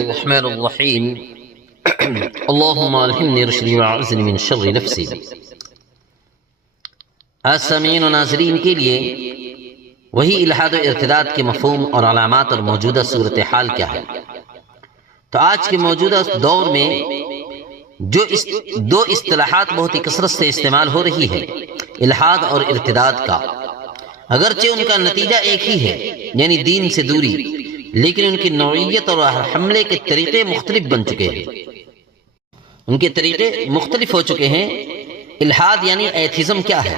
الرحمن الرحیم اللہم الہمنی رشدی وعوذنی من شر نفسی۔ آج سامعین و ناظرین کے لیے وہی الحاد و ارتداد کے مفہوم اور علامات اور موجودہ صورتحال کیا ہے۔ تو آج کے موجودہ دور میں جو دو اصطلاحات بہت ہی کثرت سے استعمال ہو رہی ہے، الحاد اور ارتداد کا، اگرچہ ان کا نتیجہ ایک ہی ہے، یعنی دین سے دوری، لیکن ان کی نوعیت اور حملے کے طریقے مختلف بن چکے ہیں، ان کے طریقے مختلف ہو چکے ہیں۔ الحاد یعنی ایتھزم کیا ہے؟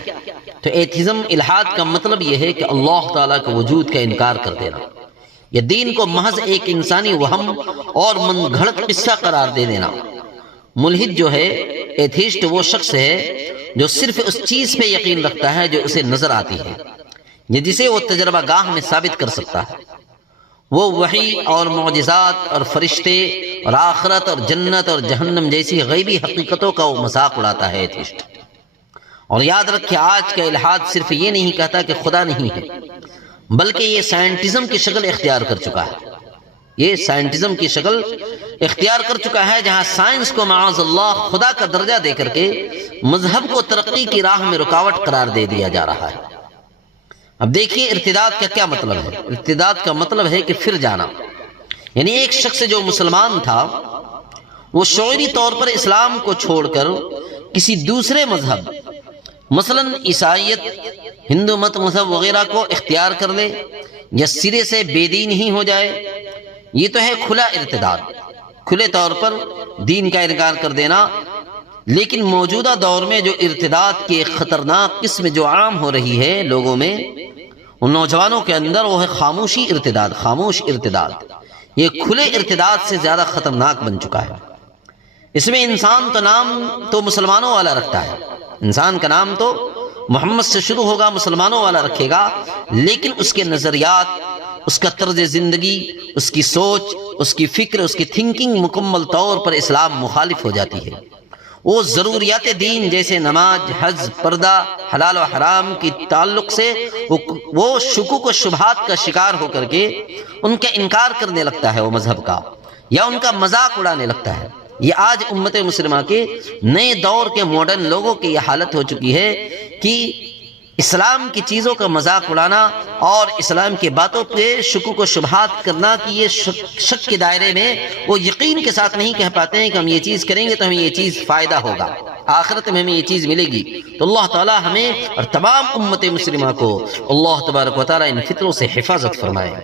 تو ایتھزم، الحاد کا مطلب یہ ہے کہ اللہ تعالیٰ کے وجود کا انکار کر دینا، یا دین کو محض ایک انسانی وہم اور من گھڑت قصہ قرار دے دینا۔ ملحد جو ہے، ایتھیسٹ، وہ شخص ہے جو صرف اس چیز پہ یقین رکھتا ہے جو اسے نظر آتی ہے، یا جسے وہ تجربہ گاہ میں ثابت کر سکتا ہے۔ وہ وحی اور معجزات اور فرشتے اور آخرت اور جنت اور جہنم جیسی غیبی حقیقتوں کا وہ مذاق اڑاتا ہے ایتھیسٹ۔ اور یاد رکھیں، آج کا الحاد صرف یہ نہیں کہتا کہ خدا نہیں ہے، بلکہ یہ سائنٹزم کی شکل اختیار کر چکا ہے۔ یہ سائنٹزم کی شکل اختیار کر چکا ہے، جہاں سائنس کو معاذ اللہ خدا کا درجہ دے کر کے مذہب کو ترقی کی راہ میں رکاوٹ قرار دے دیا جا رہا ہے۔ اب دیکھیے ارتداد کا کیا مطلب ہے۔ ارتداد کا مطلب ہے کہ پھر جانا، یعنی ایک شخص جو مسلمان تھا وہ شعوری طور پر اسلام کو چھوڑ کر کسی دوسرے مذہب، مثلا عیسائیت، ہندو مت مذہب وغیرہ کو اختیار کر لے، یا سرے سے بے دین ہی ہو جائے۔ یہ تو ہے کھلا ارتداد، کھلے طور پر دین کا انکار کر دینا۔ لیکن موجودہ دور میں جو ارتداد کی ایک خطرناک قسم جو عام ہو رہی ہے لوگوں میں، ان نوجوانوں کے اندر، وہ ہے خاموشی ارتداد، خاموش ارتداد۔ یہ کھلے ارتداد سے زیادہ خطرناک بن چکا ہے۔ اس میں انسان تو نام تو مسلمانوں والا رکھتا ہے، انسان کا نام تو محمد سے شروع ہوگا، مسلمانوں والا رکھے گا، لیکن اس کے نظریات، اس کا طرز زندگی، اس کی سوچ، اس کی فکر، اس کی تھنکنگ مکمل طور پر اسلام مخالف ہو جاتی ہے۔ وہ ضروریات دین جیسے نماز، حج، پردہ، حلال و حرام کی تعلق سے وہ شکوک و شبہات کا شکار ہو کر کے ان کا انکار کرنے لگتا ہے، وہ مذہب کا، یا ان کا مذاق اڑانے لگتا ہے۔ یہ آج امت مسلمہ کے نئے دور کے ماڈرن لوگوں کی یہ حالت ہو چکی ہے کہ اسلام کی چیزوں کا مذاق اڑانا اور اسلام کی باتوں پہ شکوک و شبہات کرنا، کہ یہ شک کے دائرے میں وہ یقین کے ساتھ نہیں کہہ پاتے ہیں کہ ہم یہ چیز کریں گے تو ہمیں یہ چیز فائدہ ہوگا، آخرت میں ہمیں یہ چیز ملے گی۔ تو اللہ تعالی ہمیں اور تمام امت مسلمہ کو اللہ تبارک و تعالی ان فطروں سے حفاظت فرمائے۔